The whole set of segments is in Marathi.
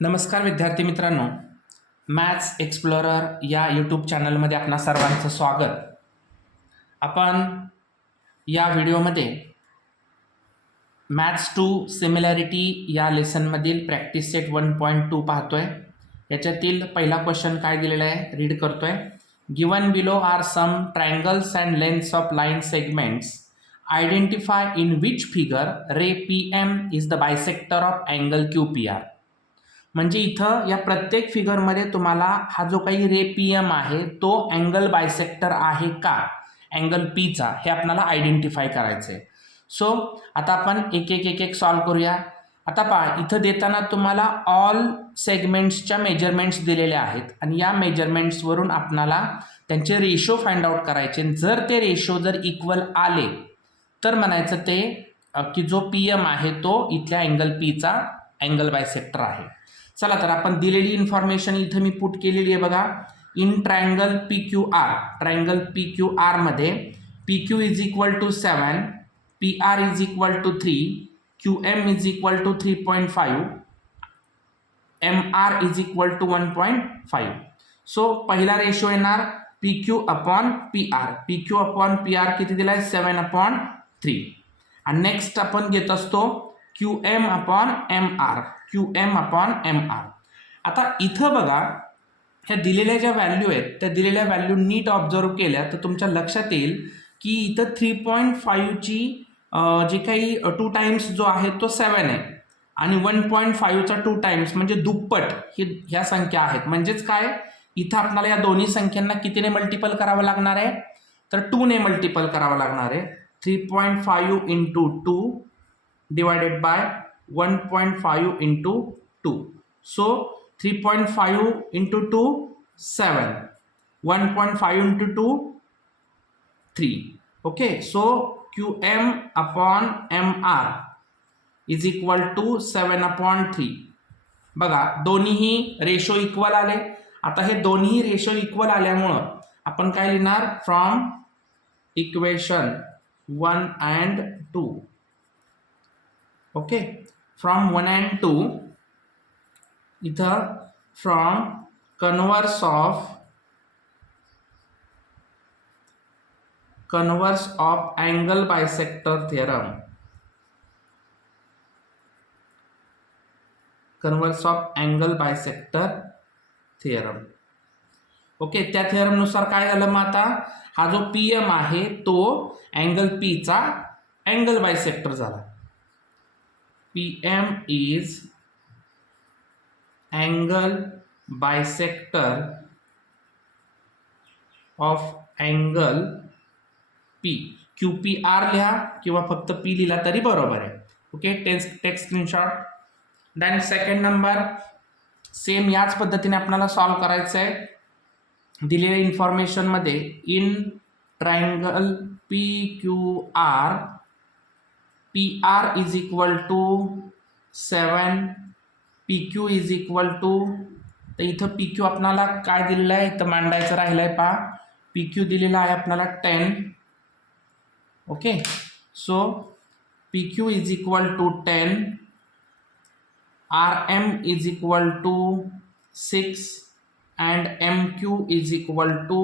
नमस्कार विद्यार्थी मित्रांनो, मॅथ्स एक्सप्लोरर या यूट्यूब चॅनलमध्ये आपणा सर्वांचं स्वागत. आपण या व्हिडिओमध्ये मॅथ्स टू सिमिलॅरिटी या लेसनमधील प्रॅक्टिस सेट 1.2 पाहतोय. याच्यातील पहिला क्वेश्चन काय दिलेला आहे रीड करतोय. Given below are some triangles and lengths of line segments. Identify in which figure ray P M is the bisector of angle Q P R. म्हणजे इथं या प्रत्येक फिगरमध्ये तुम्हाला हा जो काही रे पी एम आहे तो अँगल बायसेक्टर आहे का अँगल पीचा हे आपल्याला आयडेंटिफाय करायचं आहे. सो आता आपण एक एक सॉल्व करूया. आता पहा, इथं देताना तुम्हाला ऑल सेगमेंट्सच्या मेजरमेंट्स दिलेल्या आहेत आणि या मेजरमेंट्सवरून आपल्याला त्यांचे रेशो फाइंड आउट करायचे. जर ते रेशो जर इक्वल आले तर म्हणायचं ते की जो पी एम आहे तो इथल्या अँगल पीचा अँगल बायसेक्टर आहे. चला तर आपण दिलेली इन्फॉर्मेशन इथं मी पुट केलेली आहे बघा. In triangle P Q R, triangle P Q R मध्ये P Q is equal to 7, P R is equal to 3, Q M is equal to 3.5, M R is equal to 1.5. So पहिला रेशो येणार P Q upon P R. P Q upon P R किती दिलाय 7/3. आणि नेक्स्ट आपण घेत असतो Q M upon M R. Q M upon M R. आता इथं बघा, ह्या दिलेल्या ज्या व्हॅल्यू आहेत त्या दिलेल्या व्हॅल्यू नीट ऑब्झर्व केल्या तर तुमच्या लक्षात येईल की इथं 3.5ची जे काही 2 टाइम्स जो आहे तो 7 आहे आणि 1.5चा 2 टाइम्स म्हणजे दुप्पट ह्या संख्या आहेत. म्हणजेच काय, इथं आपल्याला या दोन्ही संख्यांना कितीने मल्टिपल करावं लागणार आहे तर 2ने मल्टिपल करावं लागणार आहे. 3.5 into 2 divided by 1.5 into 2. So 3.5 into 2 7, 1.5 into 2 3. Okay, so QM upon MR is equal to 7/3. बघा, दोन्हीही रेशो इक्वल आले. आता हे दोन्ही रेशो इक्वल आल्यामुळं आपण काय लिहिणार, from equation 1 and 2. Okay, from 1 and 2 इथं from converse of angle bisector theorem. Converse of angle bisector theorem. Okay, त्या थिअरमनुसार काय झालं मग आता हा जो पी एम आहे तो अँगल पीचा अँगल बायसेक्टर झाला. PM is angle bisector of angle P. QPR लिहा किंवा फक्त P लिहिला तरी बरोबर आहे. Okay, take screenshot. Then second number same याच पद्धतीने आपल्याला सॉल्व करायचं आहे. दिलेल्या इन्फॉर्मेशन मध्ये in triangle PQR PR is equal to 7, PQ is equal to, तर इथं PQ आपल्याला काय दिलेलं आहे इथं मांडायचं राहिलं आहे पहा. PQ दिलेला आहे आपल्याला 10. Okay, so PQ is equal to 10, RM is equal to 6 and MQ is equal to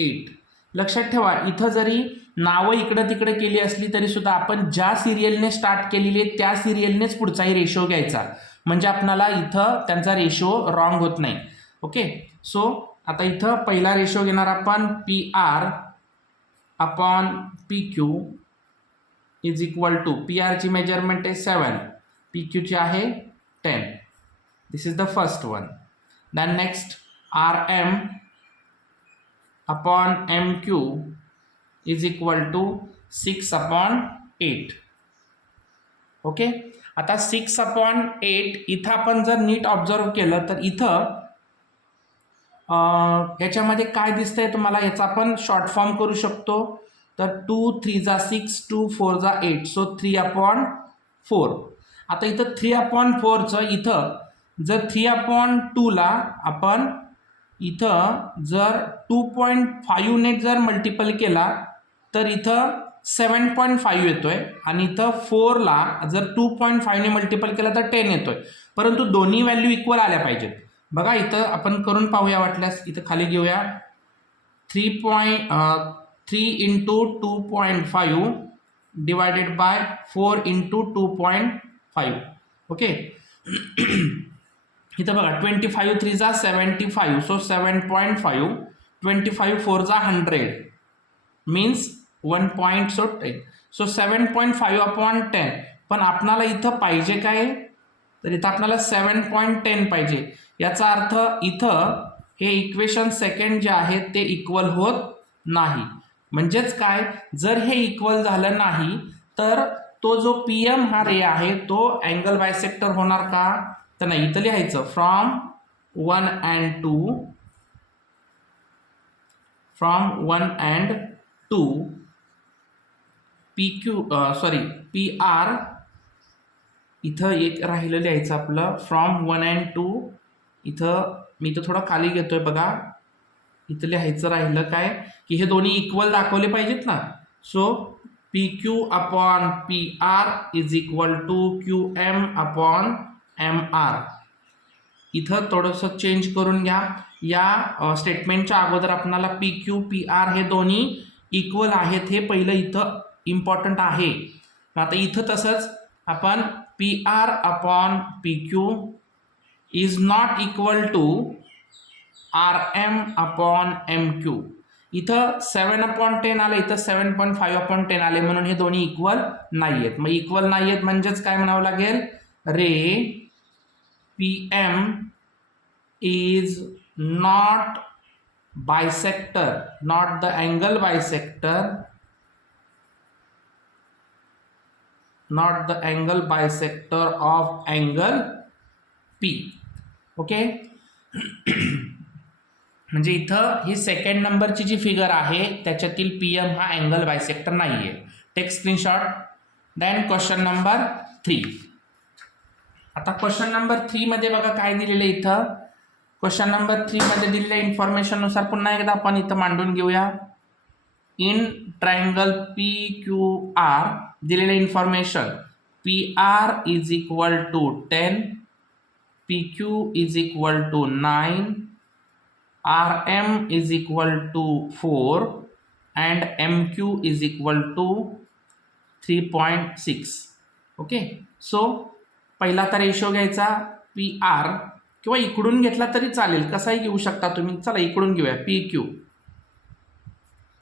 8. लक्षात ठेवा, इथं जरी नावं इकडं तिकडे केली असली तरी सुद्धा आपण ज्या सिरियलने स्टार्ट केलेली आहे त्या सिरियलनेच पुढचाही रेशो घ्यायचा, म्हणजे आपल्याला इथं त्यांचा रेशो रॉंग होत नाही. ओके, सो आता इथं पहिला रेशो घेणार आपण P R upon P Q is equal to, P आरची मेजरमेंट आहे 7, पी क्यूची आहे 10. This is the first one. Then next R M upon M Q is equal to 6/8. Okay, आता 6/8 इथं आपण जर नीट ऑब्झर्व केलं तर इथं याच्यामध्ये काय दिसतंय तुम्हाला, याचा आपण शॉर्ट फॉर्म करू शकतो. तर 2 3 जा 6, 2 4 जा 8, सो 3/4. आता इथं 3/4चं इथं जर 3/2ला आपण इथं जर 2.5 ने जर मल्टिपल केला तर इथं 7.5 येतोय आणि इथं 4ला जर 2.5 ने मल्टिपल केलं तर 10 येतोय, परंतु दोन्ही व्हॅल्यू इक्वल आल्या पाहिजेत. बघा इथं आपण करून पाहूया, वाटल्यास इथं खाली घेऊया 3 into 2.5 divided bye 4 into 2.5. Okay. इथं बघा 25 3 जा 75, सो 7.5, 25 4 जा 100 मीन्स 1 सो 10, सो 7.5 अपॉन 10. पण आपणाला इथं पाहिजे काय, तर इथं आपल्याला 7.10 पाहिजे. याचा अर्थ इथं हे इक्वेशन सेकंड जे आहे ते इक्वल होत नाही. म्हणजेच काय, जर हे इक्वल झालं नाही तर तो जो PM हा रे आहे तो अँगल बायसेक्टर होणार का, तर नाही. इथं लिहायचं फ्रॉम 1 and 2 PR, इथं एक राहिलं लिहायचं आपलं फ्रॉम 1 and 2. इथं मी इथं थोडं खाली घेतोय बघा, इथं लिहायचं राहिलं काय की हे दोन्ही इक्वल दाखवले पाहिजेत ना. So PQ upon PR is equal to QM upon MR. इथं थोडंसं चेंज करून घ्या. या स्टेटमेंटच्या अगोदर आपल्याला PQ PR हे दोन्ही इक्वल आहेत हे पहिलं इथं इम्पॉर्टंट आहे. आता इथं तसंच आपण PR upon PQ is not equal to RM upon MQ. इथं 7/10 आले, इथं 7.5/10 आले, म्हणून हे दोन्ही इक्वल नाही आहेत. मग इक्वल नाही आहेत म्हणजेच काय म्हणावं लागेल, रे PM is not bisector, not the angle bisector, not the angle bisector of angle P. Okay. म्हणजे इथं ही सेकंड नंबरची जी फिगर आहे त्याच्यातील PM हा अँगल बायसेक्टर नाहीये. Take screenshot. Then question number 3. आता क्वेश्चन नंबर 3 मध्ये बघा काय दिलेलं इथं. क्वेश्चन नंबर 3 मध्ये दिलेल्या इन्फॉर्मेशन नुसार पुन्हा एकदा आपण इथं मांडून घेऊया. इन ट्रायंगल PQR दिलेले information PR is equal to 10, PQ is equal to 9, RM is equal to 4 and MQ is equal to 3.6. Okay. So पहिला तर रेशो घ्यायचा PR, किंवा इकडून घेतला तरी चालेल, कसाही घेऊ शकता तुम्ही. चला इकडून घेऊया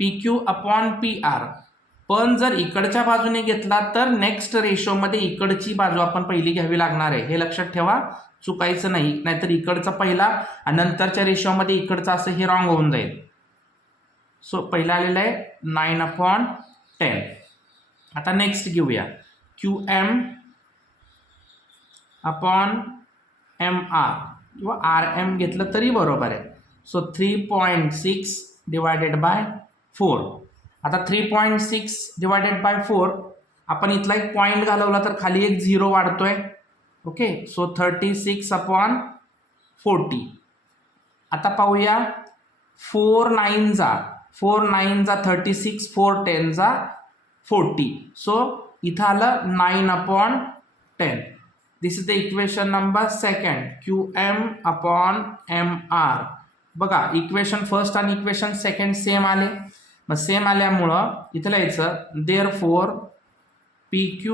PQ अपॉन PR. पण जर इकडच्या बाजूने घेतला तर नेक्स्ट रेशोमध्ये इकडची बाजू आपण पहिली घ्यावी लागणार आहे, हे लक्षात ठेवा, चुकायचं नाही. नाहीतर इकडचा पहिला आणि नंतरच्या रेशोमध्ये इकडचं असं हे रॉंग होऊन जाईल. सो पहिला आलेला आहे 9/10. आता नेक्स्ट घेऊया QM अपॉन MR, किंवा RM घेतलं तरी बरोबर आहे. So 3.6 divided by 4. आता 3.6 डिवायडेड बाय 4 आपण इथला एक पॉईंट घालवला तर खाली एक 0 वाढतोय. ओके. सो 36/40. आता पाहूया 4 9 जा 36, 4 10 जा 40. सो इथं आलं 9/10. This is the equation number second, QM upon MR. बघा इक्वेशन फर्स्ट आणि इक्वेशन सेकंड सेम आले. मग सेम आल्यामुळं इथं लिहायचं देअरफॉर PQ,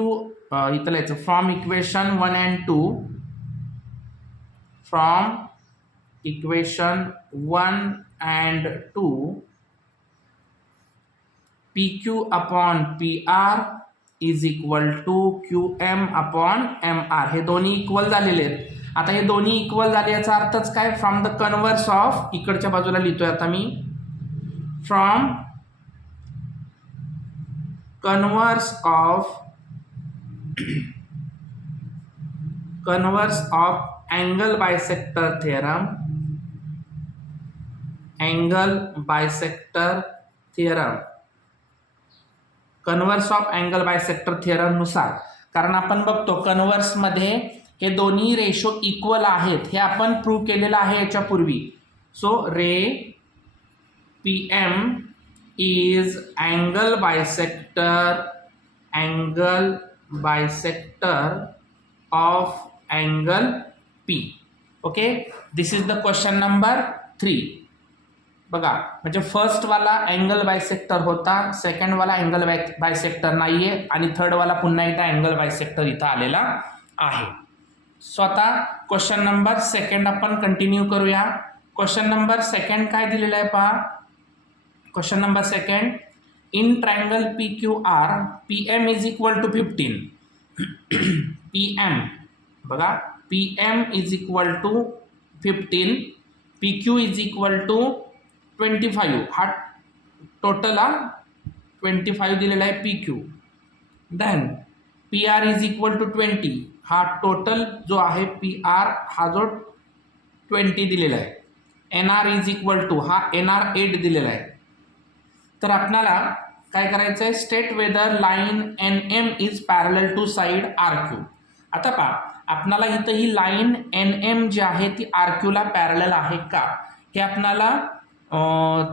इथं लिहायचं from equation 1 and 2, from equation 1 and 2 PQ upon PR is equal to QM upon MR. हे दोन्ही इक्वल झालेले आहेत. आता हे दोन्ही इक्वल झाले याचा अर्थच काय, फ्रॉम द कन्व्हर्स ऑफ, इकडच्या बाजूला लिहितोय आता मी, from converse of angle bisector theorem, converse of angle bisector theorem नुसार. कारण आपण बघतो कन्व्हर्समध्ये हे दोन्ही रेशो इक्वल आहेत, हे आपण प्रूव्ह केलेलं आहे याच्यापूर्वी. So ray PM is angle bisector of angle P. Okay, this is the question number 3. बघा, म्हणजे फर्स्ट वाला अँगल बायसेक्टर होता, सेकंड वाला अँगल बायसेक्टर नाहीये आणि थर्ड वाला पुन्हा एकदा अँगल बायसेक्टर इथं आलेला आहे. सो आता क्वेश्चन नंबर सेकंड आपण कंटिन्यू करूया. क्वेश्चन नंबर सेकंड काय दिलेलं आहे पहा. Question number second, in triangle P Q R P M is equal to 15. P M बघा, P M is equal to 15, P Q is equal to 25. हा टोटल 25 दिलेला आहे P Q. Then P R is equal to 20. हा टोटल जो आहे पी आर हा जो 20 दिलेला आहे. N R is equal to हा एन आर 8 दिलेला आहे. तर आपल्याला काय करायचं आहे, state whether line N M is parallel to side R Q. आता पहा, आपल्याला इथं ही लाईन एन एम जी आहे ती आर क्यूला पॅरलल आहे का हे आपल्याला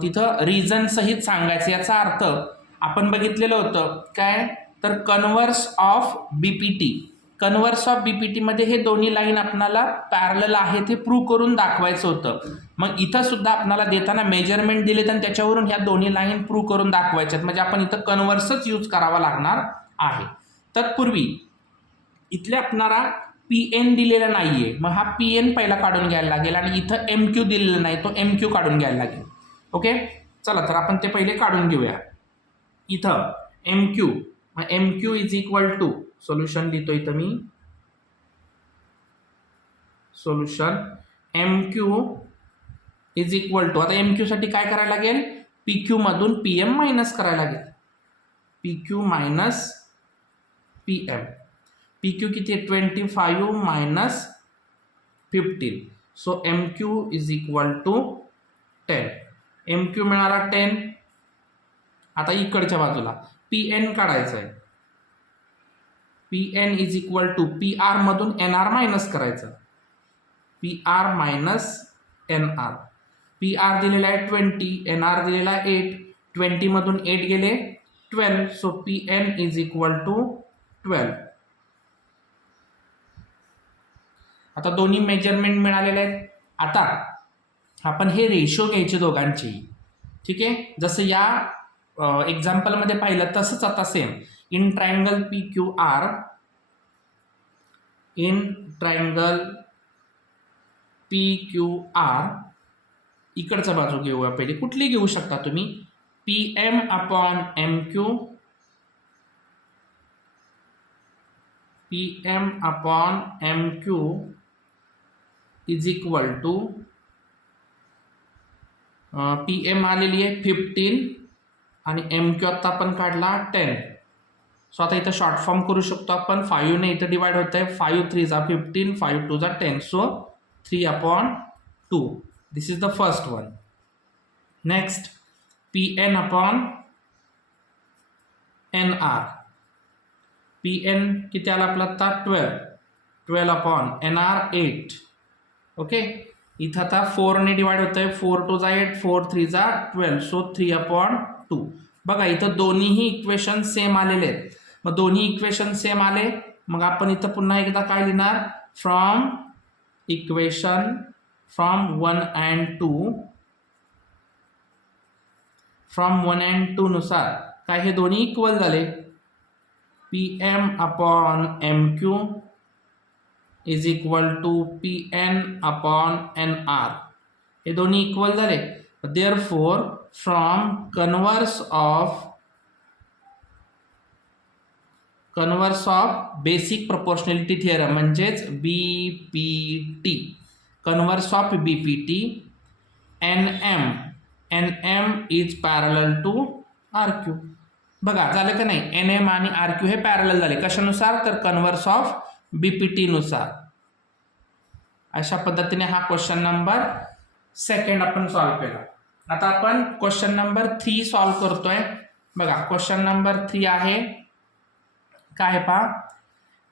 तिथं रिझन सहित सांगायचं. याचा अर्थ आपण बघितलेलं होतं काय, तर converse of BPT. Converse of BPT मध्ये हे दोन्ही लाईन आपल्याला पॅरलल आहे ते प्रूव्ह करून दाखवायचं होतं. मग इथं सुद्धा आपल्याला देताना मेजरमेंट दिलेत आणि त्याच्यावरून ह्या दोन्ही लाईन प्रूव्ह करून दाखवायच्यात. म्हणजे आपण इथं कन्व्हर्सच यूज करावा लागणार आहे. तत्पूर्वी इथले आपणारा पी एन दिलेला नाहीये, मग हा पी एन पहिला काढून घ्यायला लागेल आणि इथं एम क्यू दिलेला नाही, तो एम क्यू काढून घ्यायला लागेल. ओके, चला तर आपण ते पहिले काढून घेऊया. इथं एम क्यू, मग M Q is equal to, solution लिहितो इथं मी, solution M Q is equal to, आता एम क्यू साठी काय करायला लागेल, पी क्यू मधून पी एम मायनस करायला लागेल. P Q minus P M. P Q किती आहे, 25 minus 15. So M Q is equal to 10. M Q मिळाला 10. आता इकडच्या बाजूला पी एन काढायचं आहे. P N is equal to P R मधून एन आर मायनस करायचं. P R minus N R. P R दिलेला आहे 20, एन आर दिलेला आहे 8. 20 मधून 8 गेले 12. So P N is equal to 12. आता दोन्ही मेजरमेंट मिळालेले आहेत. आता आपण हे रेशो घ्यायचे दोघांची. ठीक आहे, जसं या एक्झाम्पलमध्ये पाहिलं तसंच आता same. In triangle P Q R, in triangle P Q R, इकडचं बाजू घेऊया पहिले. कुठली घेऊ शकता तुम्ही, P M upon M Q, P M upon M Q is equal to, P M आलेली आहे 15 आणि एम क्यू आता आपण काढला 10. सो आता इथं शॉर्ट फॉर्म करू शकतो आपण. 5 ने इथं डिवाइड होत आहे. 5 3 जा 15, 5 2 जा 10. So 3 upon 2. This is the first one. Next P N upon N R. P N किती आला आपला आता 12. 12 अपॉन एन आर 8. ओके, इथं आता 4 ने डिवाइड होत आहे. 4 2 जा 8, 4 3 जा 12. So 3 upon 2. बघा इथं दोन्हीही इक्वेशन सेम आलेले आहेत. मग दोन्ही इक्वेशन सेम आले, मग आपण इथं पुन्हा एकदा काय लिहिणार, from equation from 1 and 2, from 1 and 2 नुसार काय हे दोन्ही इक्वल झाले. P M upon M Q is equal to P N upon N R. हे दोन्ही इक्वल झाले. Therefore from converse of basic proportionality theorem, म्हणजेच BPT, converse of BPT, N M is parallel to R Q. बघा झालं का नाही, एन एम आणि आर क्यू हे पॅरलल झाले. कशानुसार, तर कन्व्हर्स ऑफ बीपीटी नुसार. अशा पद्धतीने हा क्वेश्चन नंबर सेकंड आपण सॉल्व्ह केला. आता आपण क्वेश्चन नंबर 3 सॉल्व्ह करतोय. बघा क्वेश्चन नंबर 3 आहे काय पहा,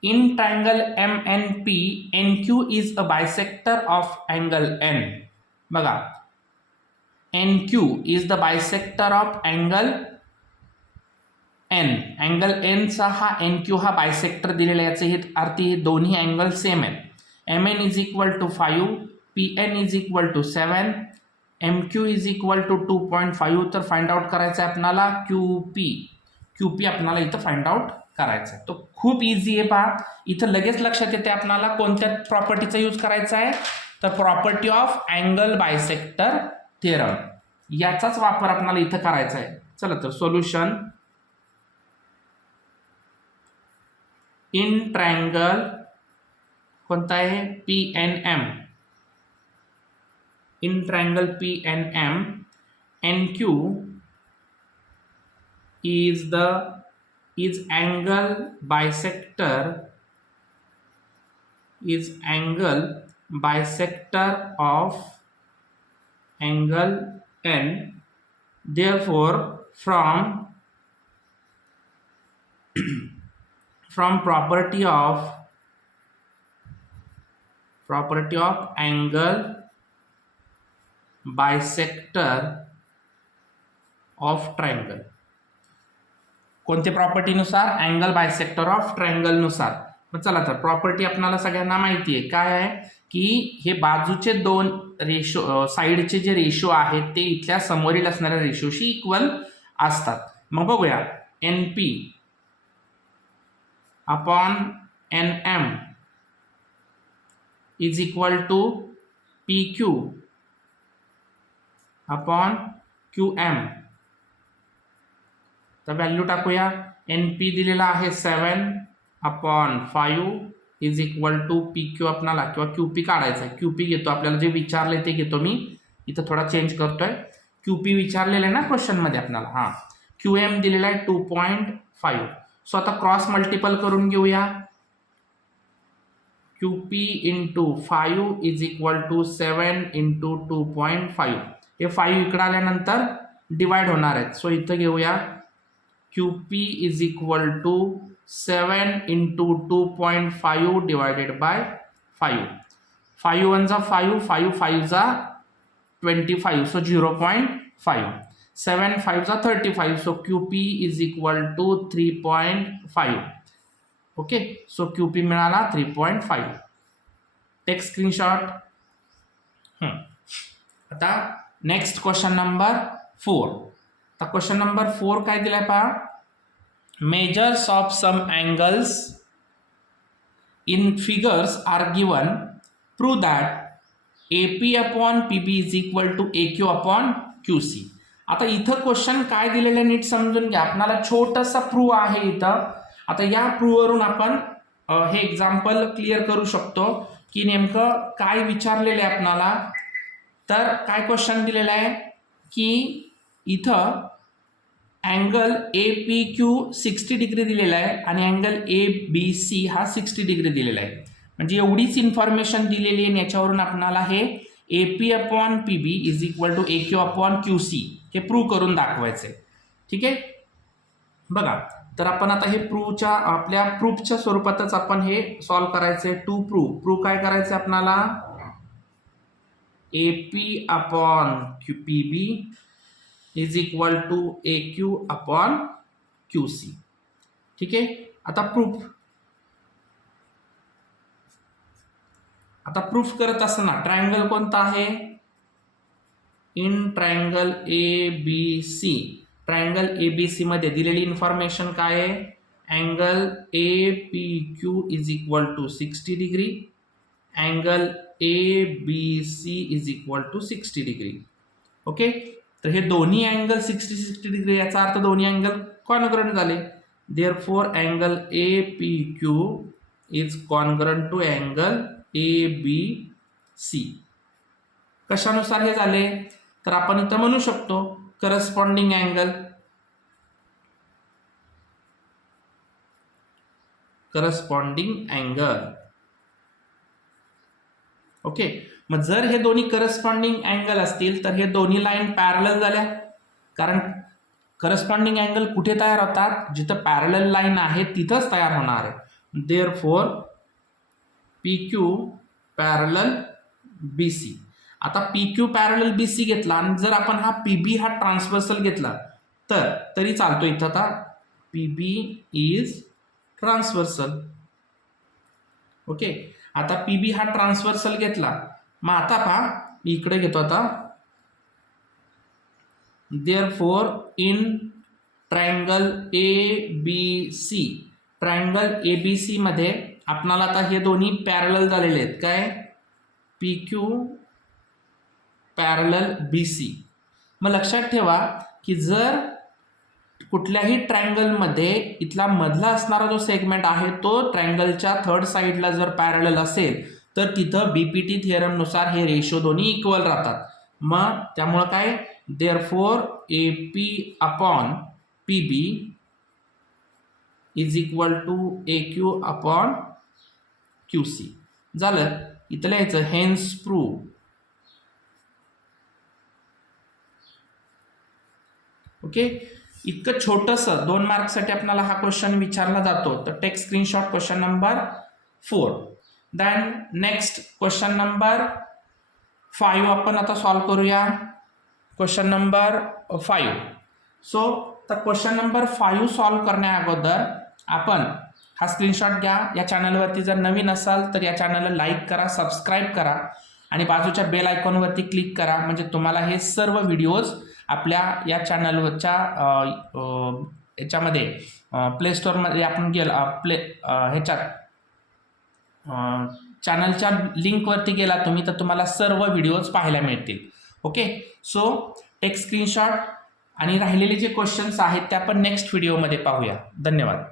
in triangle M N P N Q is a bisector of angle N. बघा NQ is the bisector of angle N. Angle N चा हा NQ हा बायसेक्टर दिलेला आहे, याचे हे अर्थ हे दोन्ही अँगल सेम आहेत. MN is equal to 5, PN is equal to 7, MQ is equal to 2.5. तर फाइंड आउट करायचं आहे आपल्याला QP आपल्याला इथं फाइंड आउट करायचं आहे. तो खूप इझी आहे पहा. इथं लगेच लक्षात येते आपल्याला कोणत्या प्रॉपर्टीचा यूज करायचा आहे, तर property of angle bisector theorem, याचाच वापर आपल्याला इथं करायचा आहे. चला तर सोल्युशन. इन ट्रायंगल कोणता आहे, PNM. In triangle PNM, NQ is angle bisector of angle N. Therefore from property of angle bisector of triangle, कोणते प्रॉपर्टीनुसार, अँगल बायसेक्टर ऑफ ट्रायंगल नुसार. मग चला तर प्रॉपर्टी आपल्याला सगळ्यांना माहिती आहे काय आहे, की हे बाजूचे दोन रेशो, साईडचे जे रेशो आहेत ते इथल्या समोरील असणाऱ्या रेशोशी इक्वल असतात. मग बघूया, NP upon NM is equal to PQ upon QM. तर व्हॅल्यू टाकूया. NP दिलेला आहे 7 upon 5 is equal to PQ आपल्याला, किंवा QP काढायचं आहे. QP घेतो, आपल्याला जे विचारले ते घेतो मी. इथं थोडा चेंज करतोय. QP विचारलेलं आहे ना क्वेश्चनमध्ये आपल्याला. हां, QM दिलेला आहे 2.5. सो आता क्रॉस मल्टिपल करून घेऊया. QP into 5 is equal to 7 into 2.5. हे 5 इकडे आल्यानंतर डिवाइड होणार आहेत. सो इथं घेऊया QP is equal to 7 into 2.5 divided by 5. 5 1 जा 5, 5 5 जा 25, सो 0.5. 7 5 जा 35, so QP is equal to 3.5. Okay, so QP मिळाला 3.5. Take screenshot. आता नेक्स्ट क्वेश्चन नंबर 4. आता क्वेश्चन नंबर 4 काय दिलाय पहा, measures of some angles in figures are given, prove that AP upon PB is equal to AQ upon QC. आता इथं क्वेश्चन काय दिलेलं आहे नीट समजून घ्या. आपल्याला छोटासा प्रूव्ह आहे इथं. आता या प्रूव्हवरून आपण हे एक्झाम्पल क्लिअर करू शकतो की नेमकं काय विचारलेलं आहे आपल्याला. तर काय क्वेश्चन दिलेला आहे की इथं अँगल APQ 60 डिग्री दिलेला आहे आणि अँगल ABC हा 60 डिग्री दिलेला आहे. म्हणजे एवढीच इन्फॉर्मेशन दिलेली आहे. याच्यावरून आपल्याला हे AP upon PB is equal to AQ upon QC हे प्रूव्ह करून दाखवायचं आहे. ठीक आहे, बघा. तर आपण आता हे आपल्या प्रूफच्या स्वरूपातच आपण हे सॉल्व्ह करायचं आहे. टू प्रूव्ह काय करायचं आहे आपल्याला, AP upon PB is equal to AQ upon QC. ठीक आहे, आता प्रूफ करत असताना ट्रायंगल कोणता आहे, in triangle ABC. Triangle ABC मध्ये दिलेली इन्फॉर्मेशन काय आहे, angle APQ is equal to 60 degree, angle ABC is equal to 60 degree. Okay, तर हे दोन्ही अँगल 60 डिग्री, याचा अर्थ दोन्ही अँगल कॉन्ग्रुएंट झाले. Therefore angle APQ is congruent to angle ABC. कशानुसार हे झाले, तर आपण इथं म्हणू शकतो करस्पॉन्डिंग अँगल. ओके, मग जर हे दोन्ही करस्पॉन्डिंग अँगल असतील तर हे दोन्ही लाईन पॅरलल झाल्या. कारण करस्पॉन्डिंग अँगल कुठे तयार होतात, जिथं पॅरलल लाईन आहे तिथंच तयार होणार आहे. Therefore PQ parallel BC. आता P Q parallel B C घेतला आणि जर आपण हा पी बी हा ट्रान्सव्हर्सल घेतला तर तरी चालतो इथं. आता P B is transversal. Okay, आता पी बी हा ट्रान्सव्हर्सल घेतला. मग आता पहा इकडे घेतो आता. Therefore in triangle A B C, triangle A B C मध्ये आपणाला आता हे दोन्ही पॅरलल झालेले आहेत. काय? P Q parallel B C. मग लक्षात ठेवा की जर कुठल्याही ट्रायंगलमध्ये इथला मधला असणारा जो सेगमेंट आहे तो ट्रायंगलच्या थर्ड साईडला जर पॅरलल असेल तर तिथं बीपीटी थिअरमनुसार हे रेशो दोन्ही इक्वल राहतात. मग त्यामुळं काय? Therefore A P upon P B is equal to A Q upon Q C. झालं. इथं लिहायचं हेन्स प्रूव्ह. ओके, इतकं छोटंसं 2 मार्क्ससाठी आपल्याला हा क्वेश्चन विचारला जातो. तर take screenshot question number 4. Then next question number 5 आपण आता सॉल्व करूया. Question number 5. सो तर क्वेश्चन नंबर 5 सॉल्व करण्या अगोदर आपण हा स्क्रीनशॉट घ्या. या चॅनलवरती जर नवीन असाल तर या चॅनलला लाईक करा, सबस्क्राईब करा आणि बाजूच्या बेल आयकॉनवरती क्लिक करा. म्हणजे तुम्हाला हे सर्व व्हिडिओज आपल्या या चॅनलवरच्या याच्यामध्ये प्ले स्टोअरमध्ये आपण ह्याच्यात चॅनलच्या लिंकवरती गेला तुम्ही तर तुम्हाला सर्व व्हिडिओज पाहायला मिळतील. ओके, सो टेक स्क्रीनशॉट आणि राहिलेले जे क्वेश्चन्स आहेत ते आपण नेक्स्ट व्हिडिओमध्ये पाहूया. धन्यवाद.